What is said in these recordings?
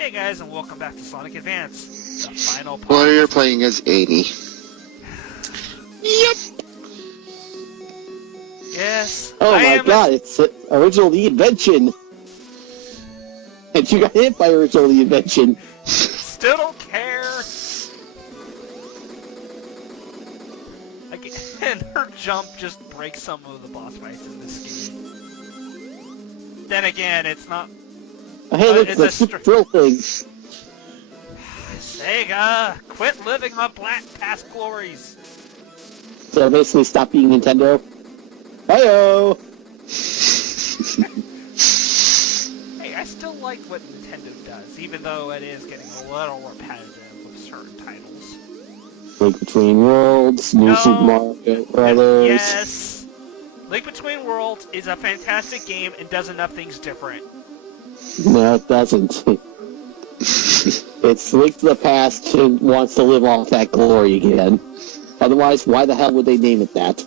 Hey guys, and welcome back to Sonic Advance, the final part. Well, you're playing as 80. Yep. Yes. Oh my god, it's original the invention. And you got hit by original the invention. Still don't care. Again, her jump just breaks some of the boss fights in this game. Then again, it's not. Hey, look, it's the a super thrill thing. Sega, quit living on past glories. So basically, stop being Nintendo. Hi-yo! Hey, I still like what Nintendo does, even though it is getting a little repetitive with certain titles. Link Between Worlds, New Super Mario Brothers. Yes! Link Between Worlds is a fantastic game and does enough things different. No, it doesn't. It's Link to the Past and wants to live off that glory again. Otherwise, why the hell would they name it that?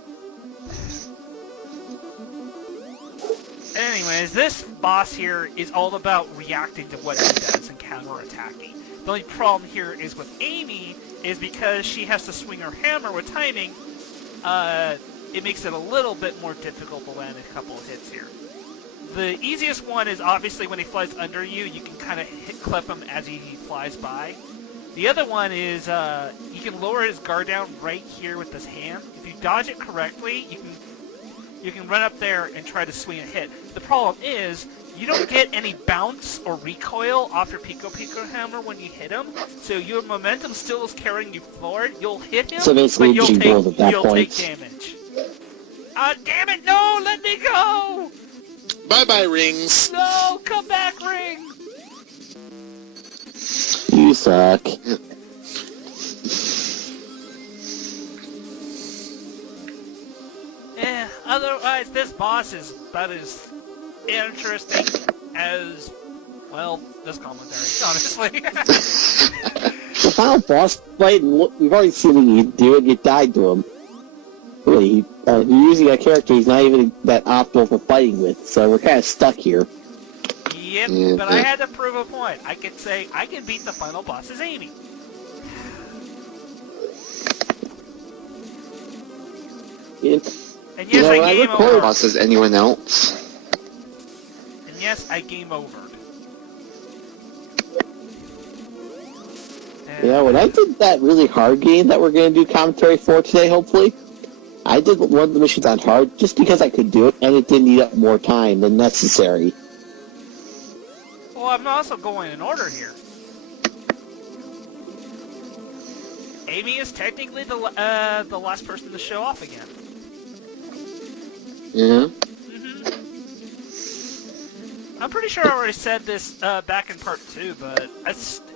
Anyways, this boss here is all about reacting to what he does and counterattacking. The only problem here is with Amy, is because she has to swing her hammer with timing, it makes it a little bit more difficult to land a couple of hits here. The easiest one is obviously when he flies under you, you can kind of clip him as he flies by. The other one is you can lower his guard down right here with this hand. If you dodge it correctly, you can run up there and try to swing a hit. The problem is you don't get any bounce or recoil off your Pico hammer when you hit him, so your momentum still is carrying you forward. You'll hit him, so basically but you'll take damage. Damn it! No, let me go! Bye-bye, Rings. No, come back, Ring! You suck. Otherwise, this boss is about as interesting as, well, this commentary, honestly. The final boss fight, we've already seen him do it, you died to him. Really, you're using a character he's not even that optimal for fighting with, so we're kind of stuck here. Yep, yeah, but I had to prove a point. I could say I can beat the final boss as Amy. And yes, I game over. Boss as anyone else. And yes, I game over. Yeah, when I did that really hard game that we're going to do commentary for today, hopefully, I did one of the missions on hard just because I could do it, and it didn't eat up more time than necessary. Well, I'm also going in order here. Amy is technically the last person to show off again. Yeah. I'm pretty sure I already said this back in part 2, but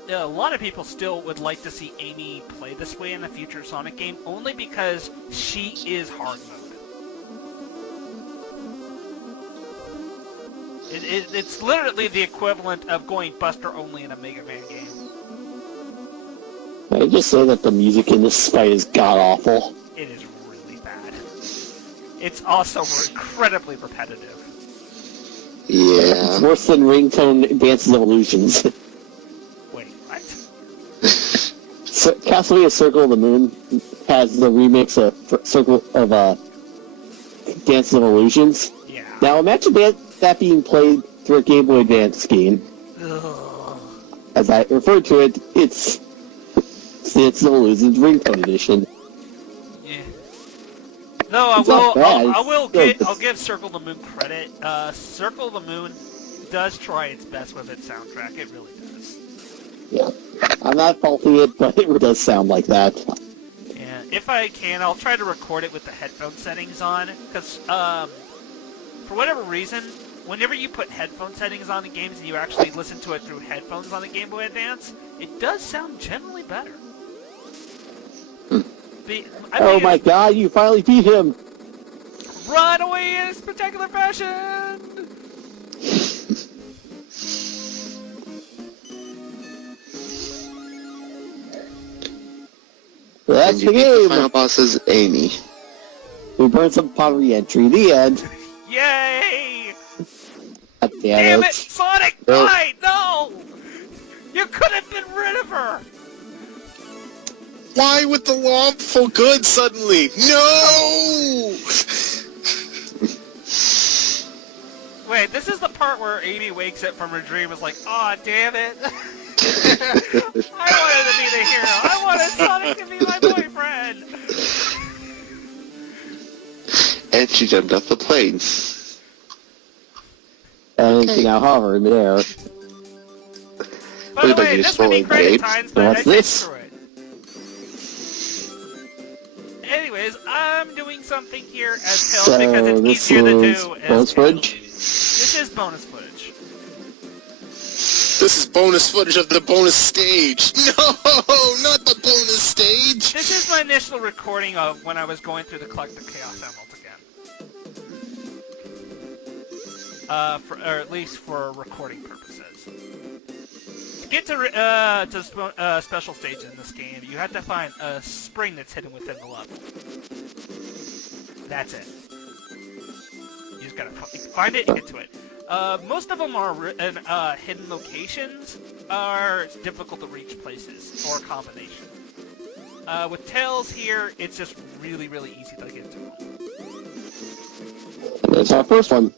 a lot of people still would like to see Amy play this way in a future Sonic game, only because she is hard mode. It's literally the equivalent of going Buster only in a Mega Man game. I just say that the music in this fight is god-awful. It is really bad. It's also incredibly repetitive. Yeah. It's worse than Ringtone Dances of Illusions. Wait, what? Castlevania Circle of the Moon has the remix of Circle of Dances of Illusions. Yeah. Now imagine that being played through a Game Boy Advance game. Ugh. As I refer to it, it's Dances of Illusions Ringtone Edition. Yeah. No, I'll give Circle the Moon credit. Circle the Moon does try its best with its soundtrack. It really does. Yeah. I'm not faulting it, but it does sound like that. Yeah. If I can, I'll try to record it with the headphone settings on, because for whatever reason, whenever you put headphone settings on in games and you actually listen to it through headphones on the Game Boy Advance, it does sound generally better. Oh my god, you finally beat him! Run away in spectacular fashion! That's the The game! final boss is Amy. We burned some upon re-entry. The end. Yay! God Damn it! Sonic! Die! No! You could have been rid of her! Why with the lawful good suddenly? No! Wait, this is the part where Amy wakes up from her dream and is like, aw, damn it. I wanted to be the hero. I wanted Sonic to be my boyfriend. And she jumped off the plane. Anything out hover in midair. By the What about way, you, this would be swollen great babes? times, but I What's think this? through it. Anyways, I'm doing something here as Tails So because it's this easier to is do as bonus Tails. footage? This is bonus footage. This is bonus footage of the bonus stage. No, not the bonus stage. This is my initial recording of when I was going through the Collect the Chaos Emeralds again. Or at least for recording purposes. To get to special stages in this game, you have to find a spring that's hidden within the level. That's it. You just gotta find it and get to it. Most of them are in hidden locations, are difficult to reach places, or a combination. With Tails here, it's just really, really easy to get to them. That's our first one.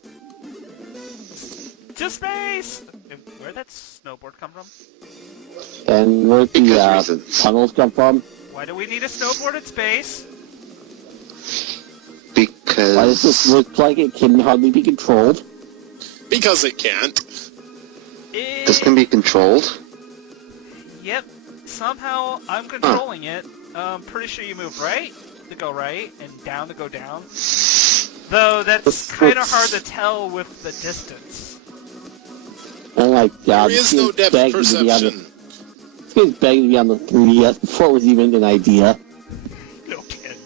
To space! Where'd that snowboard come from? And where'd the Because reasons. tunnels come from? Why do we need a snowboard in space? Why does this Because look like it can hardly be controlled? because it can't. This It... can be controlled. Yep. Somehow I'm controlling it. Pretty sure you move right to go right, and down to go down. Though that's kind of hard to tell with the distance. Oh my god. There is no depth perception. This game's begging to be on the 3DS before it was even an idea. No kidding.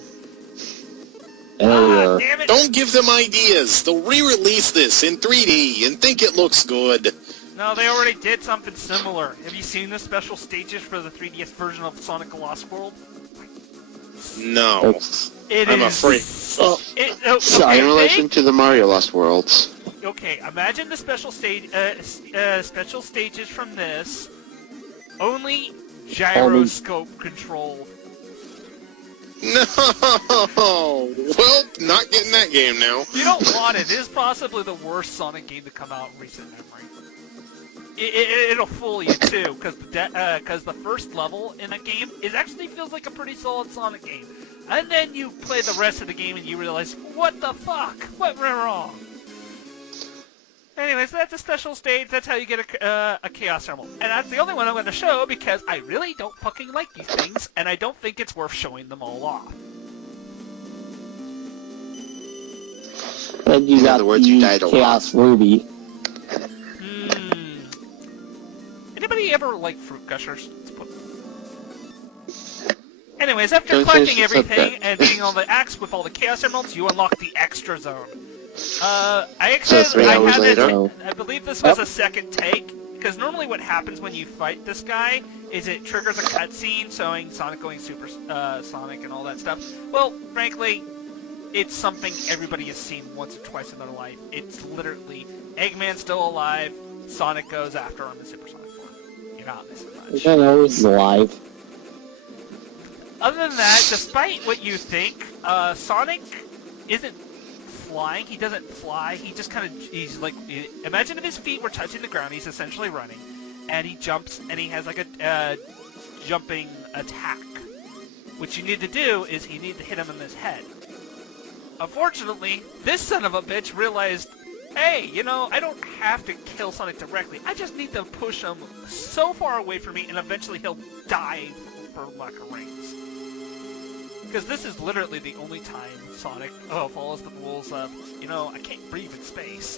And Ah, damn it! Don't give them ideas. They'll re-release this in 3D and think it looks good. No, they already did something similar. Have you seen the special stages for the 3DS version of Sonic the Lost World? No. Oops. I'm afraid. Sorry, In okay, relation to the Mario Lost Worlds. okay, imagine the special stages from this. Only gyroscope control. No. Well, not getting that game now. You don't want it. It is possibly the worst Sonic game to come out in recent memory. It'll fool you too, because the first level in a game actually feels like a pretty solid Sonic game, and then you play the rest of the game and you realize, what the fuck? What went wrong? Anyways, that's a special stage. That's how you get a Chaos Emerald, and that's the only one I'm going to show because I really don't fucking like these things, and I don't think it's worth showing them all off. And you In got other words, you the died a lot. Chaos Ruby. Anybody ever like fruit gushers? Anyways, after Don't collecting finish this up everything yet. and beating all the acts with all the Chaos Emeralds, you unlock the extra zone. So I 3 hours had later? this, I believe this was a second take, because normally what happens when you fight this guy is it triggers a cutscene showing Sonic going Super Sonic and all that stuff. Well, frankly, it's something everybody has seen once or twice in their life. It's literally Eggman's still alive, Sonic goes after him in Super Sonic form. You're not missing much. I know he's alive. Other than that, despite what you think, Sonic isn't flying. He doesn't fly. He just kind of, he's like, imagine if his feet were touching the ground. He's essentially running. And he jumps, and he has like a jumping attack. What you need to do is you need to hit him in his head. Unfortunately, this son of a bitch realized, hey, you know, I don't have to kill Sonic directly. I just need to push him so far away from me, and eventually he'll die for lack of rings. Because this is literally the only time Sonic follows the rules of, you know, I can't breathe in space.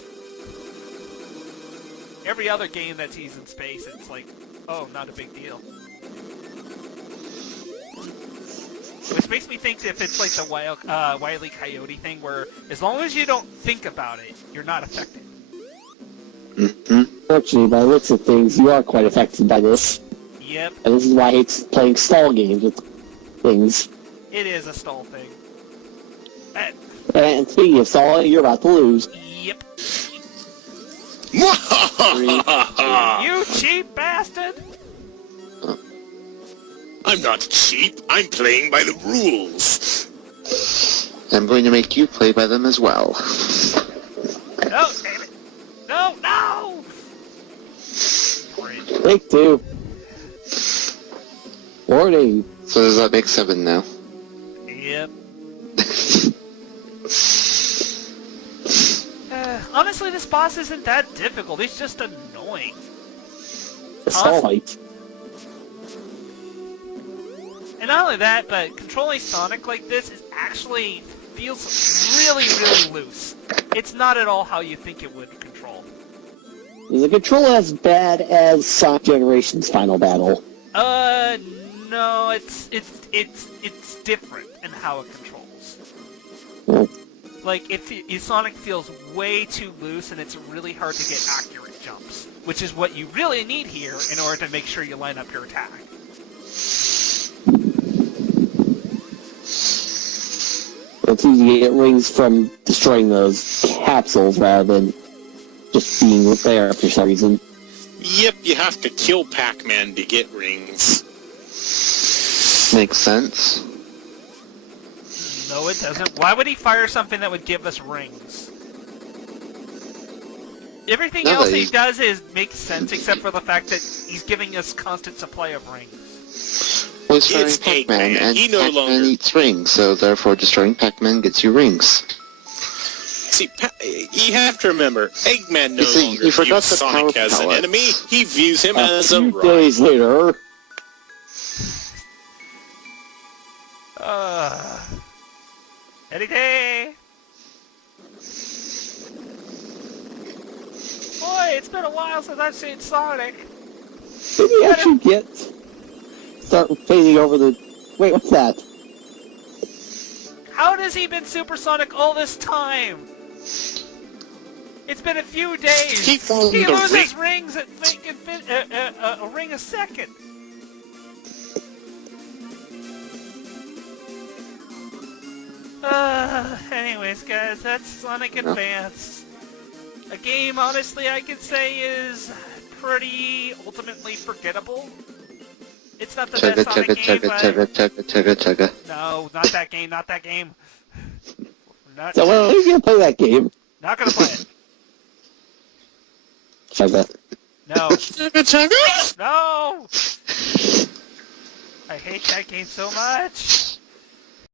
Every other game that he's in space, it's like, oh, not a big deal. Which makes me think if it's like the Wile E. Coyote thing, where as long as you don't think about it, you're not affected. Mm-hmm. Fortunately, by the looks of things, you are quite affected by this. Yep, And this is why I hate playing stall games with things. it is a stall thing. And speaking of stall, you're about to lose. Yep. You cheap bastard! I'm not cheap. I'm playing by the rules. I'm going to make you play by them as well. No, damn it! No, no! Great. Take 2. Warning. So does that make 7 now? Yep. Honestly, this boss isn't that difficult. He's just annoying. Assault. And not only that, but controlling Sonic like this is actually feels really, really loose. It's not at all how you think it would control. Is the control as bad as Sonic Generations Final Battle? No, it's different in how it controls. Oh. Like, Sonic feels way too loose, and it's really hard to get accurate jumps, which is what you really need here in order to make sure you line up your attack. It's easy to get rings from destroying those capsules rather than just being there for some reason. Yep, you have to kill Pac-Man to get rings. Makes sense. No, it doesn't. Why would he fire something that would give us rings? Everything No, else but he he's- does makes sense, except for the fact that he's giving us constant supply of rings. Well, he's It's destroying Pac-Man, Eggman. and He no Pac-Man longer- eats rings, so therefore destroying Pac-Man gets you rings. See, you have to remember, Eggman no You see, longer you forgot views the Sonic power as an pellet. enemy. He views him A as a few rival. days later, Any day! Boy, it's been a while since I've seen Sonic. did he actually start fading over the... Wait, what's that? How has he been Supersonic all this time? It's been a few days. He found He the loses rings at a ring a second. Anyways, guys, that's Sonic Advance. A game, honestly, I could say is pretty ultimately forgettable. It's not the Chugga, best Sonic chugga, game, chugga, but... chugga, chugga, chugga, chugga. No, not that game, not that game. Not, So when are you gonna play that game? not gonna play it. Chugga. No. Chugga, chugga. No! I hate that game so much.